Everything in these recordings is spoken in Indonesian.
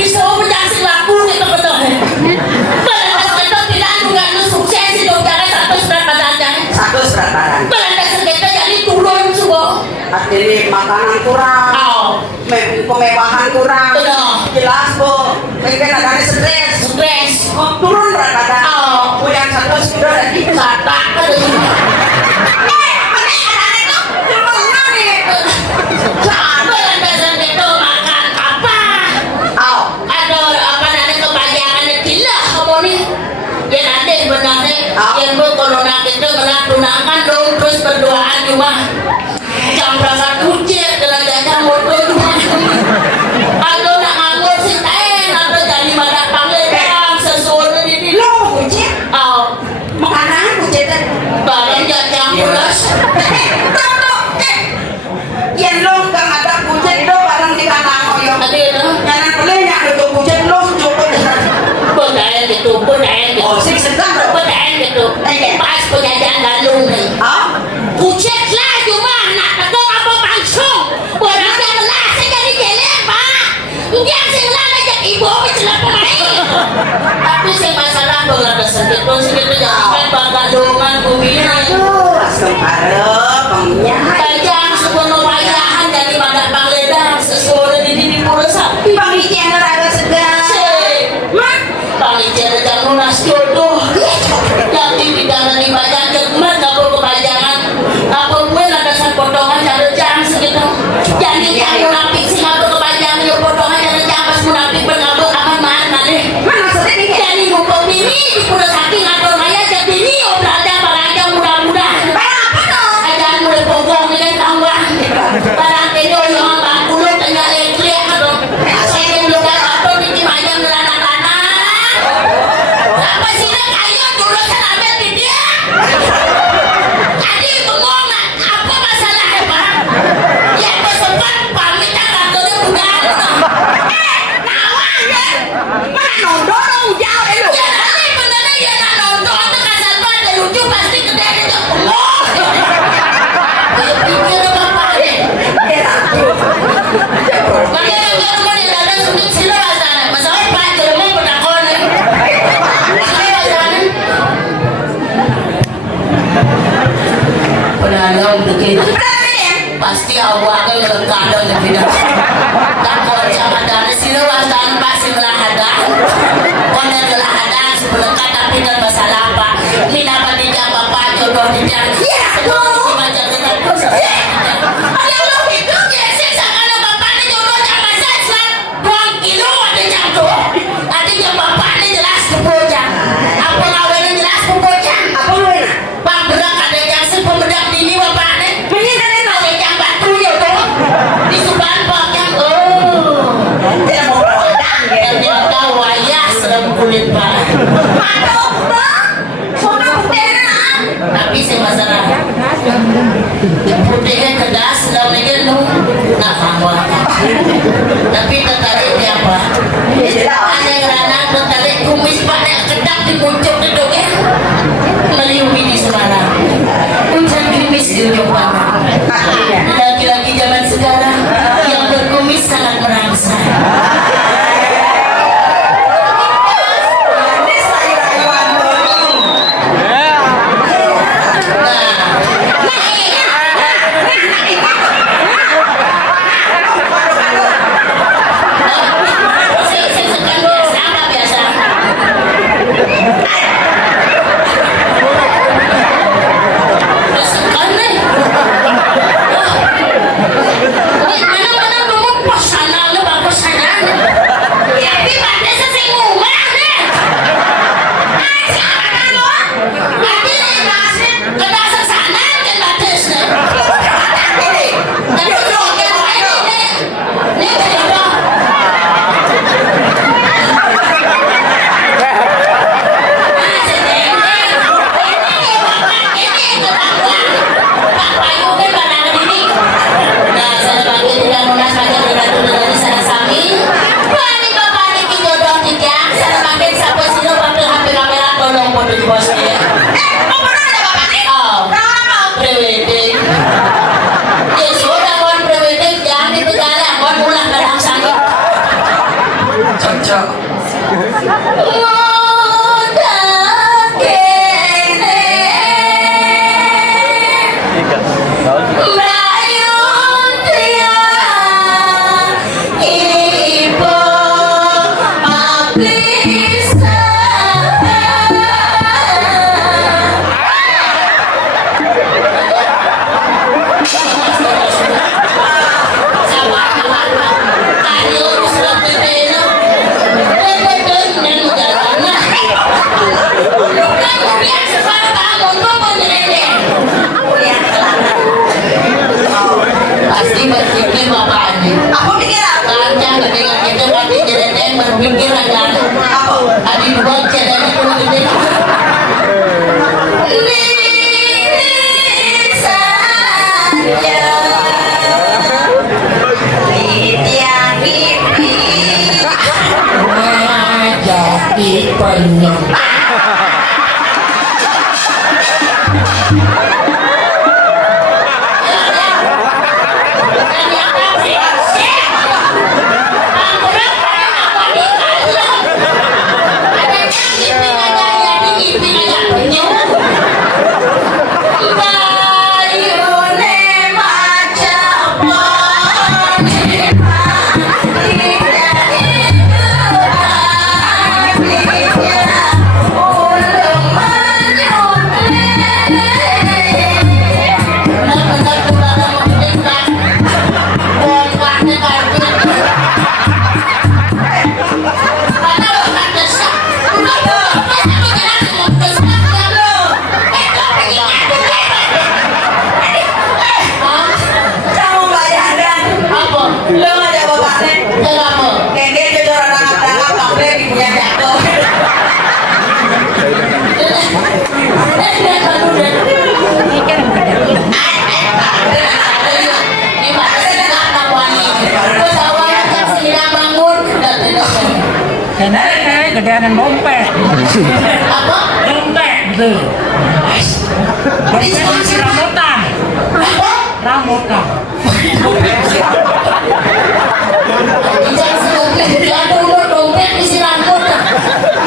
Bisa kurang. Kemewahan kurang. Jelas bu. Mungkin ada stres. Turun berat badan. Yang satu sudah ada di kata. Yang kalau nak itu tunangkan dong terus berdoaan cuma jam berapa kucing dengan jajan motor cuma kalau nak nganggur si ten atau jadi madak panggil sesuatu ini Lo kucing? Makanan kucing teh. barang jajan pulas Yang lo nggak ada kucing lo barang di kanang yo. ada itu Jangan boleh nyak ada kucing lo cukup. pedaya gitu Oh, sih sedang lo. pedaya gitu pas penjajahan lalu nih kucing lah cuma nak tegang apa langsung barang yang lah saya jadi jelek pak dia sih ngajak ibu bisa pemain tapi saya masalah berada sedikit jangan bangga dongan bumi Asam arep pengnya. kajang sepenuh bayahan dari madak pangledang sesuatu di purusan Bang Iki yang ada segan. pangledang dan lunas jodoh yang di dalam dibayar kemat ngapur kebajangan ngapur gue landasan potongan cara jam segitu jadi yang munafik sih ngapur kebajangan ya potongan cara jam pas munafik berngapur aman mana deh Mana maksudnya nih? jadi ngumpul bini di pulau sakti ngapur maya jadi bini obral ada barangnya mudah-mudahan Apa dong? ajaan mulai pokok dengan tambah barang ini orang bang kulit tengah lekliak atau saya belum atau di timanya ngelana-lana apa sih nak kayu dulu kan ambil di dia tadi ngomong apa masalahnya pak ya bersempat pamit ratunya bukan Nawan kan? Mana nondong jauh deh lu. ya nanti benernya ya nak nonton atau kasar pada lucu pasti gede itu ya pikir bapak deh makanya dia rumah di dalam sudut sila sana masalah pak jelma penakon penanam begitu pasti awak kan kadang yang tidak tak kau jangan dari sila wasan pasti melahada koner melahada sebelum kata pindah masalah apa mina pada jawab apa jodoh dia sebelum si macam itu ada lo itu biasa sangat bapak ni jodoh jangan saya 2 kilo ada jatuh ada yang bapak ni jelas kepoja apa ngawin jelas kepoja Apa lu enak? bang berak ada yang sepemedak dini bapak ni Penyidik itu. ada yang batu ya tuh di suban pak yang Tidak mau berondang yang gitu. dia tahu wayah serem kulit pak Aduh, bang. Sono buktinya. tapi saya masalah putihnya kedas dalam negeri nu nak kamu tapi tertarik dia apa Ya jelas. ada yang ranang tertarik kumis pak yang kedak di puncak itu ya meliupi di semarang puncak kumis di ujung pandang laki-laki zaman sekarang yang berkumis sangat merangsang Ini saya rayuan dong. dibuat jadinya kalau gede. Jadi penyok. Gedean dompet. Apa? Dompet gitu. Dompet isi rambutan. Apa? Rambutan. Dia dulu dompet isi rambutan.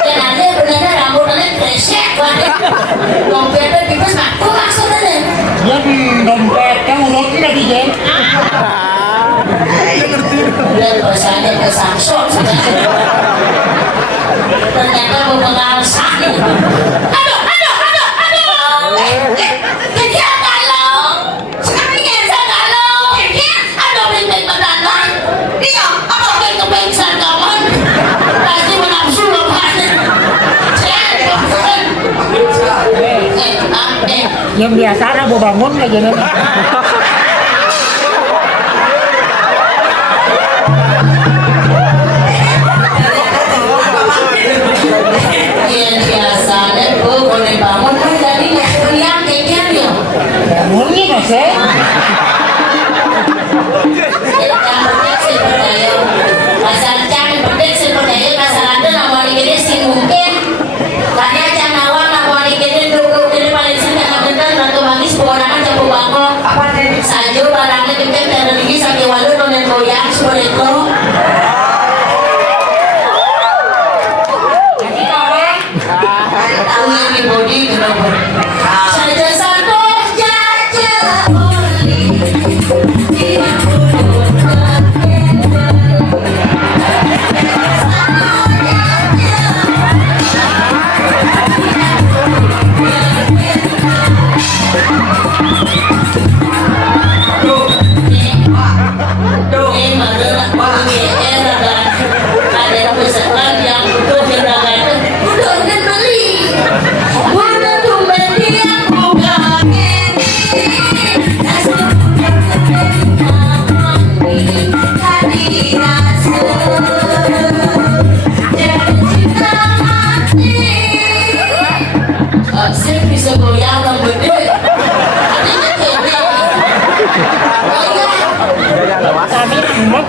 Dan ada benernya rambutannya kresek banget. Dompetnya bebas waktu maksudnya. Ya dompetnya mulutnya dijen. Dia bahasanya ke Samsung. Ternyata mempengaruhi sakit. Aduh. Kaya kalau sekarangnya saya kalau aduh benteng berdandan. Dia apa benteng kawan? Pasti menafsu banget. Yang biasa ada mau bangun aja nih. Yang biasa deh, boleh bangun kan jadi yang kayaknya dia. Bangunnya masih. Sajo barangnya kita terlebih sakit walu dan goyang seperti itu. Tahu yang body kenapa? Saja satu jajah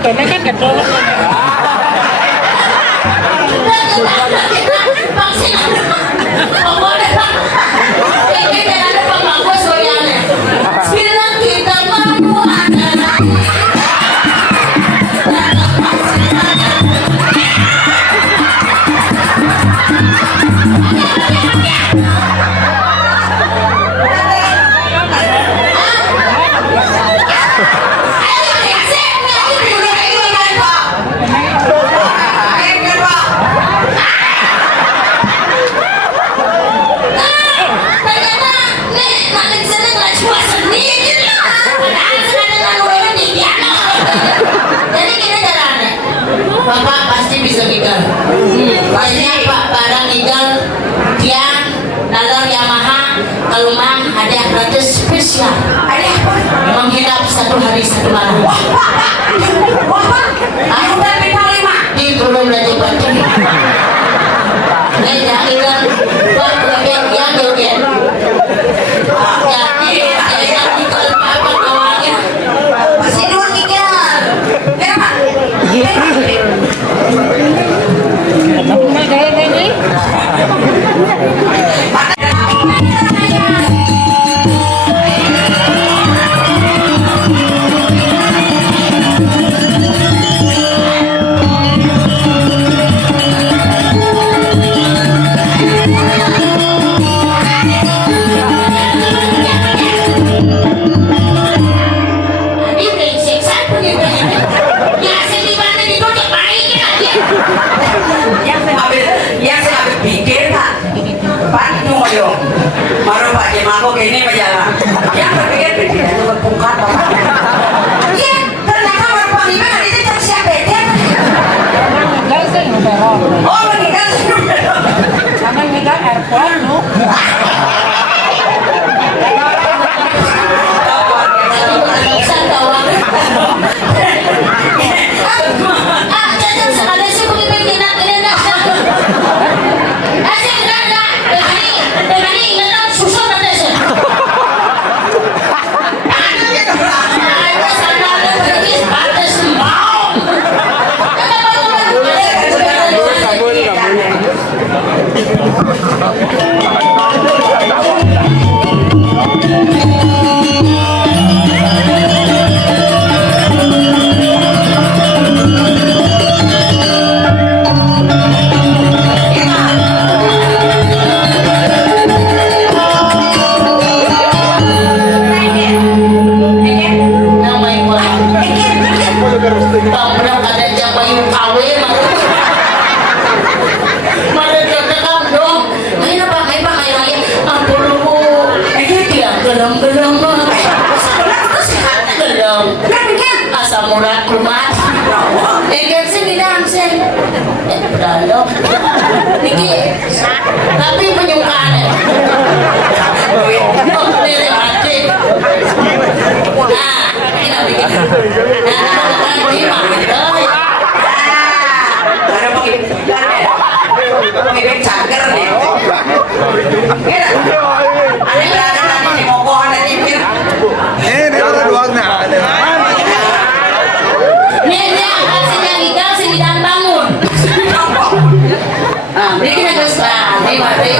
Karena kan ketolak. Bapak pasti bisa gigal. Banyak Pak barang gigal, Tian, Nalar Yamaha, Kalumang, hadiah gratis spesial. Menghidap 1 hari 1 malam. Wah Pak, aku udah bintang 5. Di Gunung Raja Batu. Ya, balok. Niki, tapi penyukaan ya. Oh, dari hati. Nah, ini bikin. Nah, gimana? Ada pengibik cager nih. Kira, ada berada nanti di mogok ada nyipir. Ini orang doang nah. Ini kasih yang ikan sini dan bangun. Nah, ini kita guys, nah, ini mati.